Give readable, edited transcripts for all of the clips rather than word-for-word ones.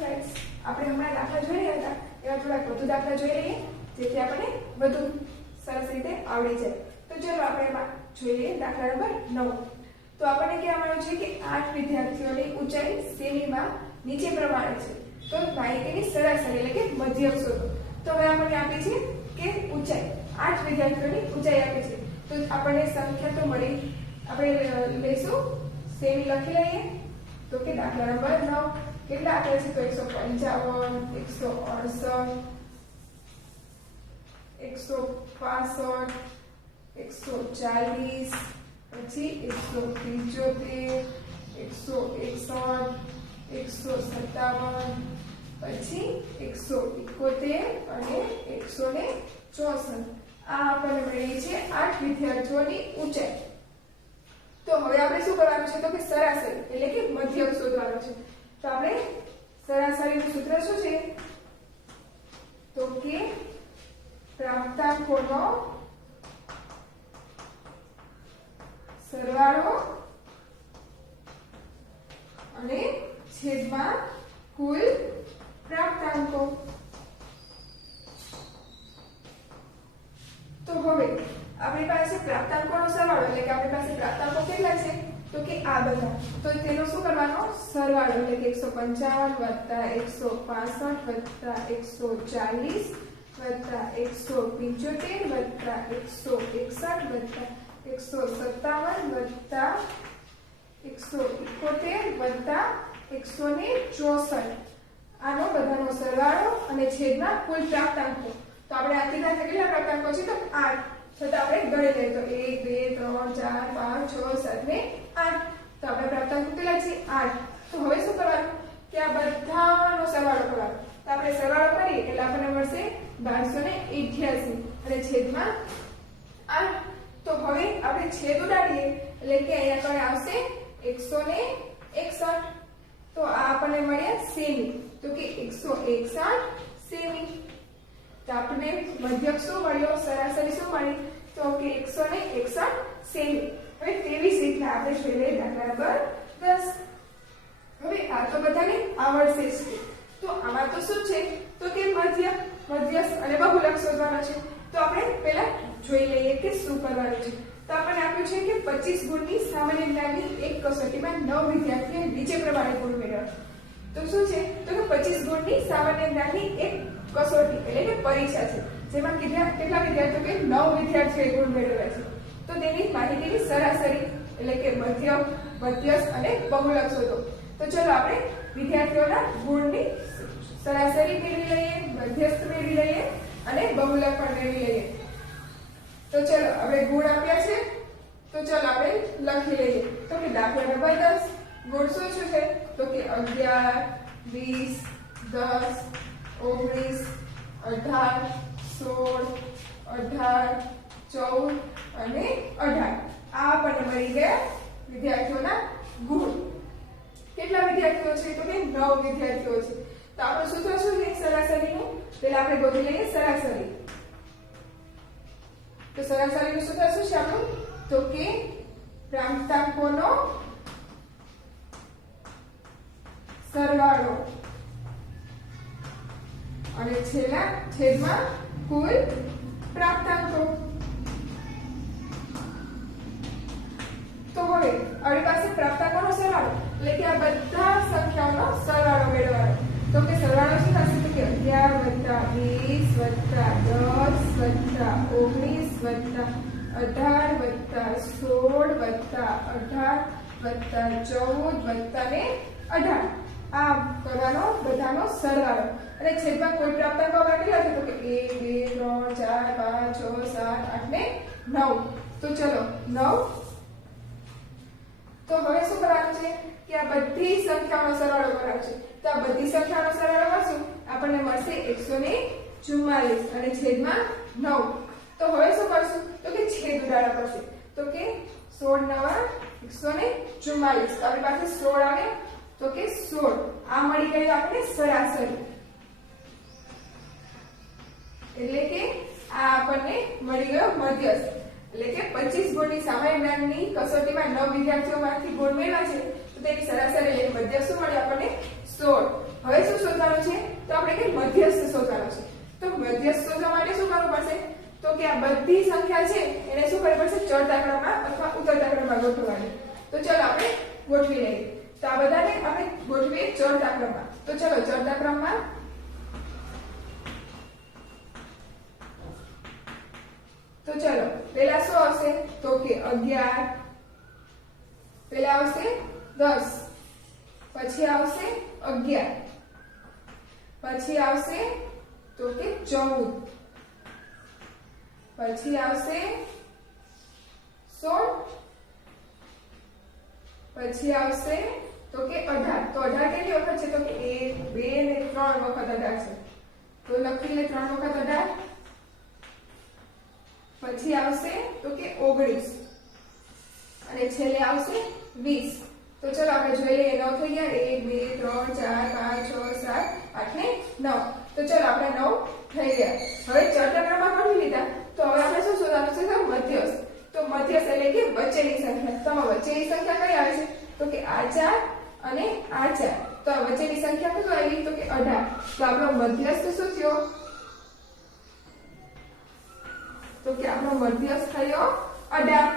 Friends, આપણે હમણાં દાખલા જોઈ રહ્યા હતા એવા થોડાક વધુ દાખલા જોઈ લઈએ જેથી આપણને વધુ સરસ રીતે આવડી જાય. તો ચલો આપણે એમાં જોઈ લઈએ દાખલા નંબર 9. તો આપણને કહેવામાં આવ્યું છે કે 8 વિદ્યાર્થીઓની ઊંચાઈ સેમીમાં નીચે પ્રમાણે છે. તો માહિતીની સરાસરી એટલે કે મધ્યક શોધો. તો હવે આપણને આપી છે કે ઊંચાઈ 8 વિદ્યાર્થીઓની ઊંચાઈ આપી છે. તો આપણને સંખ્યા તો મળી, આપણે લઈશું સેમી લખી લઈએ. તો કે દાખલા નંબર 9 કેટલા આપ્યા છે? તો 155, 168, 165, 140, પછી 175, 161, 157, પછી 171 અને 164. આ આપણને મળી છે 8 વિદ્યાર્થીઓની ઊંચાઈ. તો હવે આપણે શું કરવાનું છે? તો કે સરાસરી એટલે કે મધ્યક શોધવાનો છે. તો આપણે સરાસરીનું સૂત્ર શું છે? તો કે પ્રાપ્તાંકોનો સરવાળો અને છેદમાં કુલ પ્રાપ્તાંકો. તો હવે આપણી પાસે પ્રાપ્તાંકોનો સરવાળો એટલે કે આપણી પાસે પ્રાપ્તાંકો કેટલા છે? તો કે આ બધા. તો તેનો શું કરવાનો? સરવાળો એટલે કે 155 165 175 161 167 171 આનો બધાનો સરવાળો અને છેદમાં કુલ પ્રાપ્તાંકો. તો આપણે આ કેટલા પ્રાપ્તાંકો છે? તો 8. છતાં આપણે ગણી લઈએ તો 1 2 3 4 5 6 7 8. તો આપણે પ્રાપ્તાંકો કેટલા છે? 8. તો હવે શું કરવાનું કે આ બધાનો સરવાળો કરવાનો. તો આપણે સરવાળો કરીએ એટલે આપણને મળશે 1288 અને છેદમાં 8. તો હવે આપણે છેદ ઉડાડીએ એટલે કે અહીંયા આગળ આવશે 161. તો આ આપણને મળ્યા સેમી. તો કે 161 સેમી. તો આપણે મધ્યક શું મળ્યો? સરાસરી શું મળી? તો કે 161 સેમી. હવે તેવી જ રીતના આપણે જોઈ લઈએ દાખલા નંબર 10. હવે આ તો બધાને આવડશે જ. તો આમાં તો શું છે? તો કે મધ્યસ્થ અને બહુલક શોધવાનો છે. તો આપણે પહેલા જોઈ લઈએ કે શું કરવાનું છે. તો આપણને આપ્યું છે કે 25 ગુણની સામાન્ય જ્ઞાનની એક કસોટીમાં 9 વિદ્યાર્થીઓએ નીચે પ્રમાણે ગુણ મેળવ્યા. તો શું છે? તો કે 25 ગુણની સામાન્ય જ્ઞાનની એક કસોટી એટલે કે પરીક્ષા છે જેમાં કેટલા વિદ્યાર્થીઓએ 9 વિદ્યાર્થીઓએ ગુણ મેળવ્યા છે. તો તેની માહિતીની સરાસરી એટલે કે મધ્યસ્થ અને બહુલક શોધો. તો ચલો આપણે વિદ્યાર્થીઓના ગુણની સરાસરી મેળવી લઈએ, મધ્યસ્થ મેળવી લઈએ અને બહુલક પણ મેળવી લઈએ. તો ચલો હવે ગુણ આપ્યા છે. તો ચલો આપણે લખી લઈએ. તો કે દાખલા નંબર 10 ગુણ શું છે? તો કે 11 20 10 19 18 16 18 14 અને 18. આ આપણને મળી ગયા વિદ્યાર્થીઓના ગુણ. કેટલા વિદ્યાર્થીઓ છે? તો કે 9 વિદ્યાર્થીઓ છે. તો આપણું સૂત્ર શું છે સરાસરીનું? પહેલા આપણે ગોતી લઈએ સરાસરી. તો સરાસરીનું સૂત્ર શું છે આપણું? તો કે પ્રાપ્તાંકોનો સરવાળો અને છેદમાં કુલ પ્રાપ્તાંકો. તો હવે આપણી પાસે પ્રાપ્તાંકોનો સરવાળો એટલે કે આ બધા સંખ્યાઓનો સરવાળો મેળવવાનો. તો કે સરવાળો શું થશે? તો કે 11 20 10 19 18 18 14 18 આ કરવાનો બધાનો સરવાળો અને છેદમાં કોઈ પ્રાપ્તાંકો કેટલા છે? તો કે 1 2 3 4 5 6 7 8 ને 9. તો ચલો 9. તો હવે શું કરવાનું છે કે આ બધી સંખ્યાઓનો સરવાળો કરવાનો છે. તો આ બધી સંખ્યાઓનો સરવાળો કરશું આપણને મળશે 144 અને છેદમાં 9. તો હવે શું કરશું? તો કે છેદ ઉડાડવા પડશે. તો કે 16 9 144. તો આપણી પાસે 16 આવે તો કે 16. આ મળી ગયું આપણે સરાસરી. એટલે કે આ આપણને મળી ગયો મધ્યસ્થ. એટલે કે 25 ગુણની સામાન્ય જ્ઞાનની કસોટીમાં 9 વિદ્યાર્થીઓમાંથી ગુણ મેળવ્યા છે. તો તેની સરાસરી એટલે મધ્યસ્થ શું મળ્યું આપણને? 16. હવે શું કે આ બધી સંખ્યા છે એને શું કરવી પડશે, ચડતા ક્રમમાં અથવા ઉતરતા ક્રમમાં ગોઠવવાની. તો ચલો આપણે ગોઠવી લઈએ. તો આ બધાને આપણે ગોઠવીએ ચડતા ક્રમમાં. તો ચલો ચડતા ક્રમમાં. તો ચલો પહેલા શું આવશે, તો કે 11, પહેલા આવશે 10, પછી આવશે 11, પછી આવશે તો કે 14, પછી આવશે 16, પછી આવશે તો કે 18. તો 18 કેટલી વખત છે, તો કે 1 2 ને 3 વખત 18 છે. તો લખી લે 3 વખત 18. પછી આવશે તો કે 19 અને છેલ્લે આવશે 20. તો ચલો આપણે જોઈ લઈએ. 9 થઈ ગયા, 1 2 3 4 5 6 7 8 ને 9. તો ચલો આપણે 9 થઈ ગયા. હવે ચડતા ક્રમમાં ગોઠવી લીધા. તો હવે આપણે શું શોધવાનું છે, મધ્યસ્થ. તો મધ્યસ્થ એટલે કે વચ્ચેની સંખ્યા. તો વચ્ચેની સંખ્યા કઈ આવે છે, તો કે આ 4 અને આ 4. તો આ વચ્ચેની સંખ્યા કેટલી આવી, તો કે 18. તો આપણો મધ્યસ્થ શું થયો, તો કે આપણો મધ્યસ્થ થયો 18.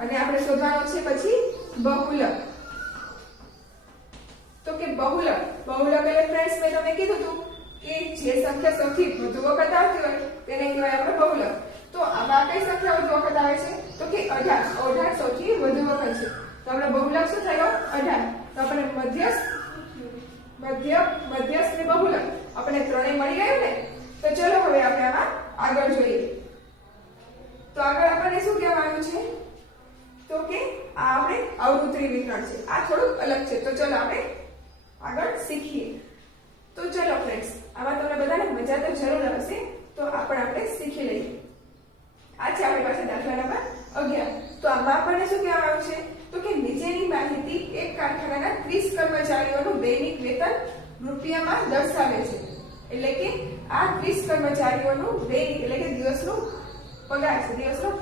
અને આપણે શોધવાનું છે પછી બહુલક. તો કે બહુલક એટલે ફ્રેન્ડ્સ મેં તમને કીધું હતું કે જે સંખ્યા સૌથી વધુ વખત આવતી હોય તેને કહેવાય આપણે બહુલક. તો આમાં કઈ સંખ્યા વધુ વખત આવે છે, તો કે 18. 18 સૌથી વધુ વખત છે. તો આપણે બહુલક શું થયો 18. તો આપણે મધ્યસ્થ ને બહુલક આપણે ત્રણેય મળી ગયું ને. તો ચલો હવે આપણે આમાં આગળ જોઈએ. તો આગળ આપણને શું કહેવાનું છે, તો કે આ આપણે અવૃત્તિ વિતરણ છે. આ થોડુંક અલગ છે. તો ચલો આપણે આગળ શીખીએ. તો ચલો ફ્રેન્ડ્સ, આમાં તમને બધાને મજા તો જરૂર આવશે. તો આપણે શીખી લઈએ. આ છે આપણી પાસે દાખલા નંબર 11. તો આમાં આપણને શું કહેવામાં આવ્યું છે, તો કે નીચેની માહિતી એક કારખાનાના 30 કર્મચારીઓનું દૈનિક વેતન રૂપિયામાં દર્શાવે છે. એટલે કે આ 30 કર્મચારીઓનું દૈનિક એટલે કે દિવસનું પગાર છે, દિવસનું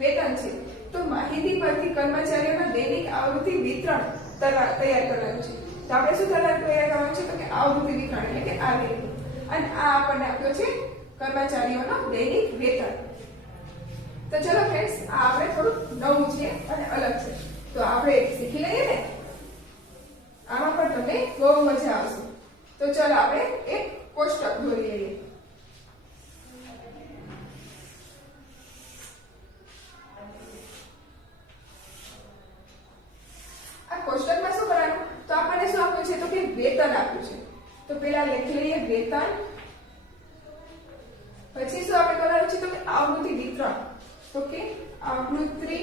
વેતન છે. તો માહિતી પરથી કર્મચારીઓના દૈનિક આવૃત્તિ વિતરણ તૈયાર કરવાનું છે. તો આપણે શું તૈયાર કરવાનું છે, તો કે આવૃત્તિ વિતરણ એટલે કે આ વેતન. અને આ આપણને આપ્યો છે કર્મચારીઓનો દૈનિક વેતન. તો ચલો ફ્રેન્ડ્સ, આ આપણે થોડું નવું છે અને અલગ છે. તો આપણે શીખી લઈએ ને. આમાં પણ તમને બહુ મજા આવશે. તો ચલો આપણે એક કોષ્ટક દોરી લઈએ. કોષ્ટકમાં શું કરવાનું, તો આપણને શું આપ્યું છે, તો કે વેતન આપ્યું છે. તો પહેલા લખી લઈએ વેતન. પછી શું આપણે કરવાનું છે, તો કે આવૃત્તિ વિતરણ. તો કે આવૃત્તિ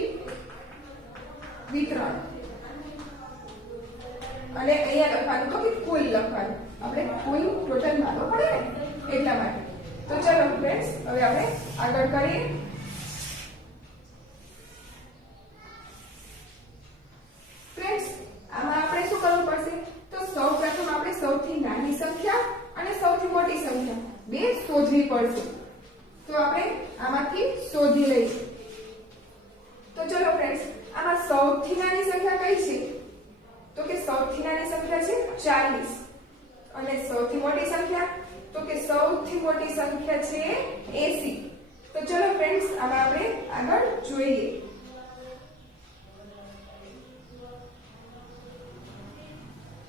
વિતરણ. અને અહીંયા લખવાનું તો કે કુલ લખવાનું. આપણે કુલ ટોટલ માનો પડે ને એટલા માટે. તો ચલો ફ્રેન્ડ્સ, હવે આપણે આગળ કરીએ. આમાં આપણે શું કરવું પડશે, તો સૌપ્રથમ આપણે સૌથી નાની સંખ્યા અને સૌથી મોટી સંખ્યા બે શોધવી પડશે. તો આપણે આમાંથી શોધી લઈશું. તો ચલો ફ્રેન્ડ્સ, આમાં સૌથી નાની સંખ્યા કઈ છે, તો કે સૌથી નાની સંખ્યા છે 40. અને સૌથી મોટી સંખ્યા, તો કે સૌથી મોટી સંખ્યા છે 80. તો ચલો ફ્રેન્ડ્સ, આમાં આપણે આગળ જોઈએ.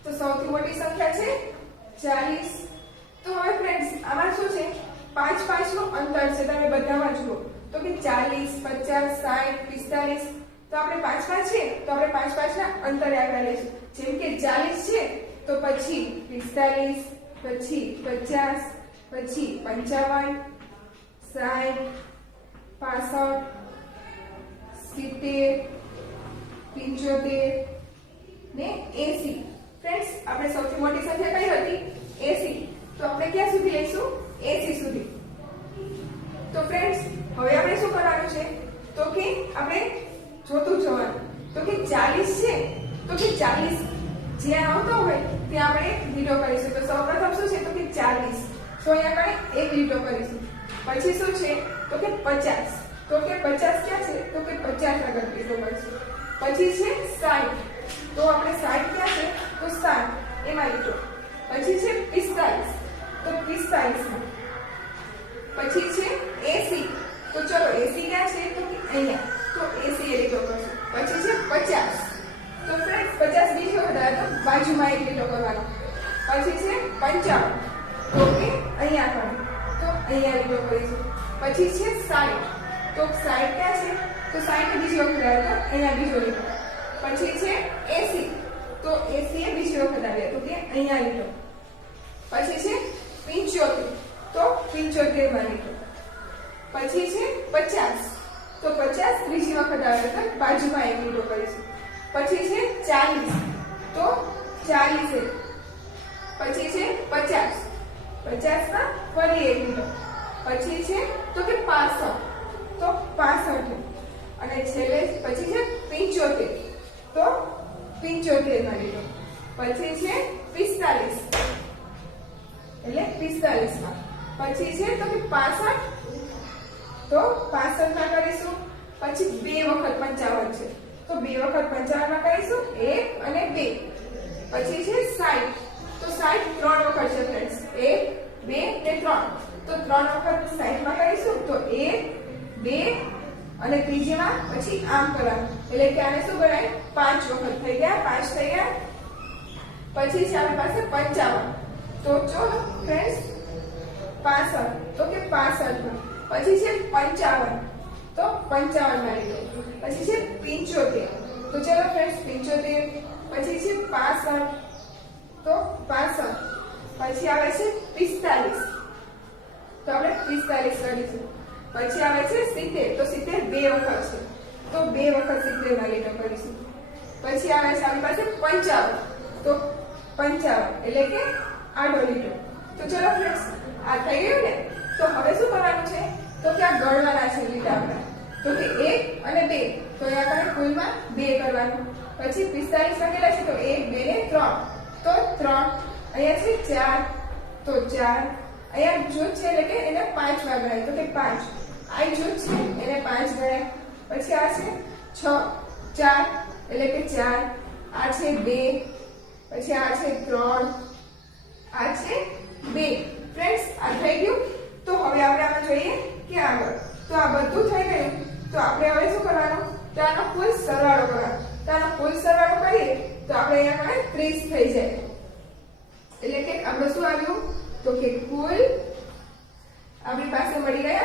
તો સૌથી મોટી સંખ્યા છે 40. તો હવે ફ્રેન્ડ્સ, આમાં શું છે, 5 નું અંતર છે. તમે બધામાં જુઓ તો કે 40 50 60 45. તો આપણે 5 છે તો આપણે 5 ના અંતરે આગળ લઈશું. જેમ કે 40 છે તો પછી 45, પછી 50, પછી 55, 60, 65, 70, 75 ને 80. ફ્રેન્ડ્સ, આપણે સૌથી મોટી સંખ્યા કઈ હતી, 80. તો આપણે ક્યાં સુધી લઈશું, 80 સુધી. તો ફ્રેન્ડ્સ, હવે આપણે શું કરવાનું છે, તો કે આપણે જોતું જવાનું. તો કે 40 છે તો કે 40 જ્યાં આવતો હોય ત્યાં આપણે લીટો કરીશું. તો સૌપ્રથમ શું છે, તો કે 40. તો અહીંયા આપણે એક લીટો કરીશું. પછી શું છે, તો કે 50. તો કે 50 ક્યાં છે, તો કે 50 આગળ લીટો કરીશું. પછી છે 60. તો આપણે 60 ક્યાં છે, તો 60 એમાં લીટો. પછી છે 45. તો 45 માં. પછી છે 80. તો ચલો 80 ક્યાં છે તો કે અહીંયા, તો 80 એ લીટો કરશું. પછી છે 50, તો ફ્રેન્ડ્સ 50 બીજી વખત આવે તો બાજુમાં એક લીટો કરવાનો. પછી છે 55, તો કે અહીંયા કરો, તો અહીંયા લીટો કરીશું. પછી છે 60, તો 60 ક્યાં છે તો 60 બીજી વખત આવે તો અહીંયા બીજો લીટો. પછી છે 80, તો 80 એ બીજી વખત આવે તો કે અહીંયા લીટો. પછી છે 75, તો 75 માં લીટો. પછી છે 50, તો 50 ત્રીજી વખત આવે તો બાજુમાં એક લીટો કરીશું. પછી છે 40, તો 40 એ. પછી છે 50, 50 માં ફરી એક લીટો. પછી છે તો કે 65, તો 65 અને છેલ્લે પછી છે 75, તો 75 માં લીટો. પછી છે 45, એટલે 45 માં. પછી છે તો કે 65, તો 65 માં કરીશું. પછી 2 વખત 55 છે, તો 2 વખત 55 માં કરીશું 1 અને 2. પછી છે 60, તો 60 3 વખત છે ફ્રેન્ડ્સ, 1 2 ને 3, તો 3 વખત 60 માં કરીશું તો 1 2 અને ત્રીજીમાં પછી આમ કરવાનું, એટલે કે આને શું ગણાય 5 વખત થઈ ગયા, 5 થઈ ગયા. પછી છે આપણી પાસે 55, તો ચલો ફ્રેન્ડ્સ 65, તો કે 65 માં. પછી છે 55, તો 55 માં લીધો. પછી છે 75, તો ચલો ફ્રેન્ડ્સ 75. પછી છે 65, તો 65. પછી આવે છે 45, તો આપણે 45 કરીશું. પછી આવે છે 70, તો 70 2 વખત છે, તો 2 વખત 70 માં લીટો કરીશું. પછી આવે છે આપણી પાસે 55, તો 55 એટલે કે આડો લીટો. તો ચલો ફ્રેન્ડ્સ આ થઈ ગયું ને. તો હવે શું કરવાનું છે તો કે આ ગણવાના છે લીટા આપણે, તો કે 1 અને 2, તો અહીંયા આપણે કુલમાં 2 કરવાનું. પછી 45 માં કેટલા છે તો 1 2 ને 3, તો 3. અહીંયા છે 4, તો 4. અહીંયા જૂથ છે એટલે કે એને 5 માં ગણાય, તો કે 5. આ જૂથ છે એને 5 ગણાય. પછી આ છે 6 4 એટલે કે 4. આ છે 2, પછી આ છે 3, આ છે 2. ફ્રેન્ડ્સ આ થઈ ગયું. તો હવે આપણે આમાં જોઈએ કે આગળ. તો આ બધું થઈ ગયું. તો આપણે હવે શું કરવાનું તો આનો કુલ સરવાળો કરવાનો. તો આનો કુલ સરવાળો કરીએ તો આપણે અહીંયા 30 થઈ જાય. એટલે કે આપણે શું આવ્યું તો કે કુલ આપણી પાસે મળી ગયા